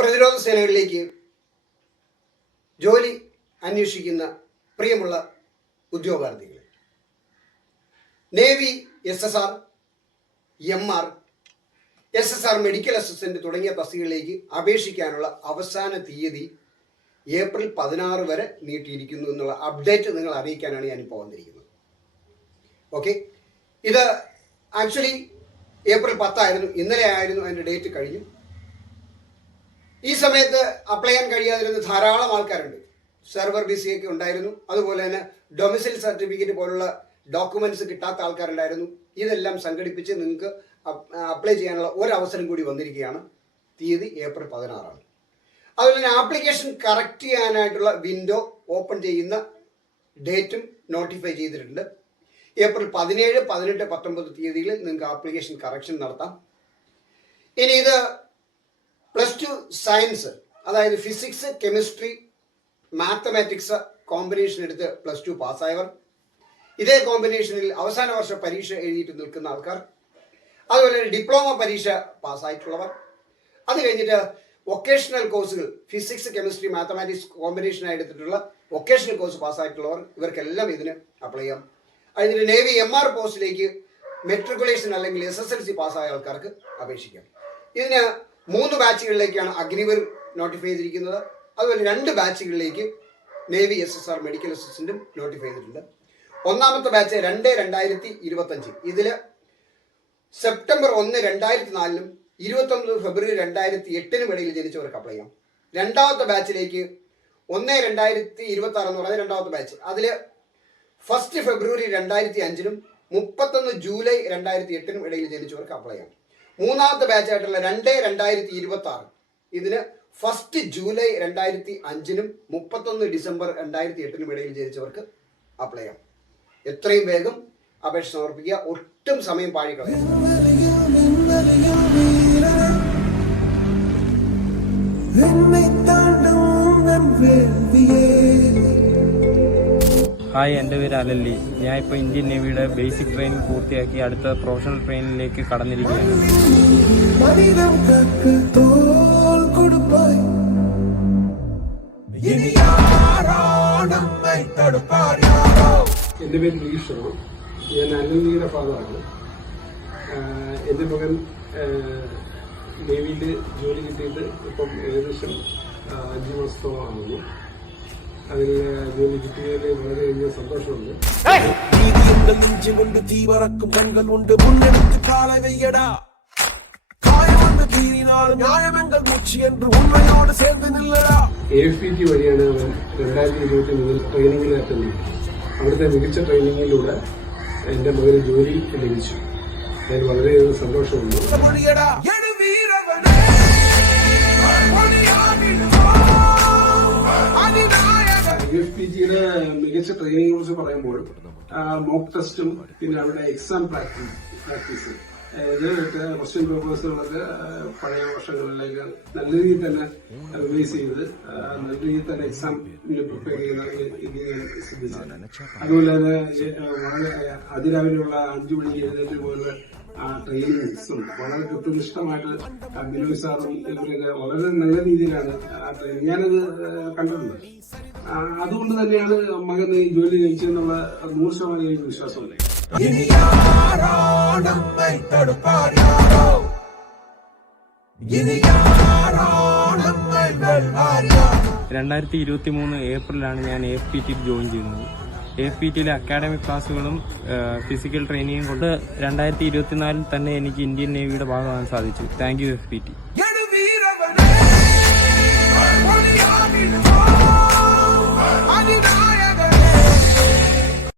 പ്രതിരോധ സേനകളിലേക്ക് ജോലി അന്വേഷിക്കുന്ന പ്രിയമുള്ള ഉദ്യോഗാർത്ഥികൾ. Navy S S R M R S S R medical assistant തുടങ്ങിയ തസ്തികകളിലേക്ക് അപേക്ഷിക്കാനുള്ള അവസാന തീയതി ഏപ്രിൽ പതിനാറ് വരെ നീട്ടിയിരിക്കുന്നു എന്നുള്ള അപ്ഡേറ്റ് നിങ്ങൾ അറിയിക്കാനാണ് ഇപ്പോൾ വന്നിരിക്കുന്നത്. ഓക്കെ? ഇത് ആക്ച്വലി ഏപ്രിൽ പത്തായിരുന്നു ഇന്നലെ ആയിരുന്നു അതിന്റെ ഡേറ്റ് കഴിഞ്ഞു. ഈ സമയത്ത് അപ്ലൈ ചെയ്യാൻ കഴിയാതിരുന്ന ധാരാളം ആൾക്കാരുണ്ട്. സെർവർ ബിസിയൊക്കെ ഉണ്ടായിരുന്നു. അതുപോലെ തന്നെ ഡൊമിസിൽ സർട്ടിഫിക്കറ്റ് പോലുള്ള ഡോക്യുമെന്റ്സ് കിട്ടാത്ത ആൾക്കാരുണ്ടായിരുന്നു. ഇതെല്ലാം സംഘടിപ്പിച്ച് നിങ്ങൾക്ക് അപ്ലൈ ചെയ്യാനുള്ള ഒരു അവസരം കൂടി വന്നിരിക്കുകയാണ്. തീയതി ഏപ്രിൽ പതിനാറാണ്. അതുപോലെ തന്നെ ആപ്ലിക്കേഷൻ കറക്റ്റ് ചെയ്യാനായിട്ടുള്ള വിൻഡോ ഓപ്പൺ ചെയ്യുന്ന ഡേറ്റും നോട്ടിഫൈ ചെയ്തിട്ടുണ്ട്. ഏപ്രിൽ പതിനേഴ് പതിനെട്ട് പത്തൊമ്പത് തീയതിയിൽ നിങ്ങൾക്ക് ആപ്ലിക്കേഷൻ കറക്ഷൻ നടത്താം. ഇനി ഇത് സയൻസ് അതായത് ഫിസിക്സ് കെമിസ്ട്രി മാത്തമാറ്റിക്സ് കോമ്പിനേഷൻ എടുത്ത് പ്ലസ് ടു പാസ്സായവർ ഇതേ കോമ്പിനേഷനിൽ അവസാന വർഷ പരീക്ഷ എഴുതിയിട്ട് നിൽക്കുന്ന ആൾക്കാർ. അതുപോലെ തന്നെ ഡിപ്ലോമ പരീക്ഷ പാസ്സായിട്ടുള്ളവർ അത് കഴിഞ്ഞിട്ട് വൊക്കേഷണൽ കോഴ്സുകൾ ഫിസിക്സ് കെമിസ്ട്രി മാത്തമാറ്റിക്സ് കോമ്പിനേഷനായി എടുത്തിട്ടുള്ള വൊക്കേഷണൽ കോഴ്സ് പാസ്സായിട്ടുള്ളവർ ഇവർക്കെല്ലാം ഇതിന് അപ്ലൈ ചെയ്യാം. അതിന് നേവി എം ആർ പോസ്റ്റിലേക്ക് മെട്രിക്കുലേഷൻ അല്ലെങ്കിൽ എസ് എസ് എൽ സി പാസ്സായ ആൾക്കാർക്ക് അപേക്ഷിക്കാം. ഇതിന് മൂന്ന് ബാച്ചുകളിലേക്കാണ് അഗ്നിവർ നോട്ടിഫൈ ചെയ്തിരിക്കുന്നത്. അതുപോലെ രണ്ട് ബാച്ചുകളിലേക്ക് navy S S R medical അസിസ്റ്റന്റും notify ചെയ്തിട്ടുണ്ട്. ഒന്നാമത്തെ ബാച്ച് രണ്ട് രണ്ടായിരത്തി ഇരുപത്തഞ്ച് ഇതിൽ സെപ്റ്റംബർ ഒന്ന് രണ്ടായിരത്തി നാലിനും ഇരുപത്തൊമ്പത് ഫെബ്രുവരി രണ്ടായിരത്തി എട്ടിനും ഇടയിൽ ജനിച്ചവർക്ക് അപ്ലൈ ചെയ്യാം രണ്ടാമത്തെ ബാച്ചിലേക്ക് ഒന്ന് രണ്ടായിരത്തി ഇരുപത്തി ആറ് എന്ന് പറയുന്നത് രണ്ടാമത്തെ ബാച്ച് അതിൽ ഫസ്റ്റ് ഫെബ്രുവരി രണ്ടായിരത്തി അഞ്ചിനും മുപ്പത്തൊന്ന് ജൂലൈ രണ്ടായിരത്തി എട്ടിനും ഇടയിൽ ജനിച്ചവർക്ക് അപ്ലൈ ചെയ്യാം മൂന്നാമത്തെ ബാച്ച് ആയിട്ടുള്ള രണ്ട് രണ്ടായിരത്തി ഇരുപത്തി ആറ് ഇതിന് ഫസ്റ്റ് ജൂലൈ രണ്ടായിരത്തി അഞ്ചിനും മുപ്പത്തൊന്ന് ഡിസംബർ രണ്ടായിരത്തി എട്ടിനും ഇടയിൽ ജനിച്ചവർക്ക് അപ്ലൈ ചെയ്യാം എത്രയും വേഗം അപേക്ഷ സമർപ്പിക്കുക ഒട്ടും സമയം പാഴിക്കളയാം என்னை தாண்டும் நம் வேள்வியே ഹായ് എന്റെ പേര് അലല്ലി. ഞാൻ ഇപ്പോൾ ഇന്ത്യൻ നേവിയുടെ ബേസിക് ട്രെയിനിങ് പൂർത്തിയാക്കി അടുത്ത പ്രൊഫഷണൽ ട്രെയിനിലേക്ക് കടന്നിരിക്കുകയാണ്. എന്റെ പേര് ഗിരീഷ് ഞാൻ അലല്ലിയുടെ ഫാദറാണ് എന്റെ മകൻ നേവിയിൽ ജോലി കിട്ടിയിട്ട് ഇപ്പം ഏകദേശം അഞ്ച് മാസത്തോളമാകുന്നു അതിൽ ജോലി കിട്ടിയതിൽ വളരെയധികം സന്തോഷമുണ്ട് நீதி எங்கள் நெஞ்சில் உண்டு தீவரக்கும் கண்கள் உண்டு முன்னெடுத்து காலை வெய்யடா காயம் வந்து கீறினாலும் நியாயம் எங்கள் மூச்சு என்று உண்மையோடு சேர்ந்து நில்லடா എ എഫ് പി ടി വഴിയാണ് അവൻ രണ്ടായിരത്തി ഇരുപത്തി മൂന്നിൽ ട്രെയിനിങ്ങിൽ അറ്റൻഡ് ചെയ്തത് അവിടുത്തെ മികച്ച ട്രെയിനിങ്ങിലൂടെ എൻ്റെ മകന് ജോലി ലഭിച്ചു അതിൽ വളരെയധികം സന്തോഷമുണ്ട് പി ജിയുടെ മികച്ച ട്രെയിനിങ്ങിനെ കുറിച്ച് പറയുമ്പോൾ മോക്ക് ടെസ്റ്റും പിന്നെ അവരുടെ എക്സാം പ്രാക്ടീസ് പ്രാക്ടീസ് ഇത് ക്വസ്റ്റ്യൻ പേപ്പേഴ്സുകളൊക്കെ പഴയ വർഷങ്ങളിലേക്ക് നല്ല രീതിയിൽ തന്നെ റിവൈസ് ചെയ്ത് നല്ല രീതിയിൽ തന്നെ എക്സാം പ്രിപ്പയർ ശ്രദ്ധിച്ചു അതുപോലെ തന്നെ വളരെ അതിരാവിലെയുള്ള അഞ്ചു മണിക്ക് എഴുന്നേറ്റ് പോലുള്ള ആ ട്രെയിനിങ്സും വളരെ കൃത്യനിഷ്ഠമായിട്ട് ബിനോയ് സാറും ഇവരൊക്കെ വളരെ നല്ല രീതിയിലാണ് ആ ട്രെയിനിങ് ഞാനത് കണ്ടിട്ടുണ്ട്. അതുകൊണ്ട് തന്നെയാണ് മകൻ ഈ ജോലി ജയിച്ചെന്നുള്ള നൂറ് ശതമാനം വിശ്വാസം രണ്ടായിരത്തി ഇരുപത്തി മൂന്ന് ഏപ്രിലാണ് ഞാൻ എഫ് പി ടി ജോയിൻ ചെയ്യുന്നത്. എഫ് പി ടിയിലെ അക്കാഡമിക് ക്ലാസ്സുകളും ഫിസിക്കൽ ട്രെയിനിങ്ങും കൊണ്ട് രണ്ടായിരത്തി ഇരുപത്തിനാലിൽ തന്നെ എനിക്ക് ഇന്ത്യൻ നേവിയുടെ ഭാഗമാകാൻ സാധിച്ചു. Thank you F P T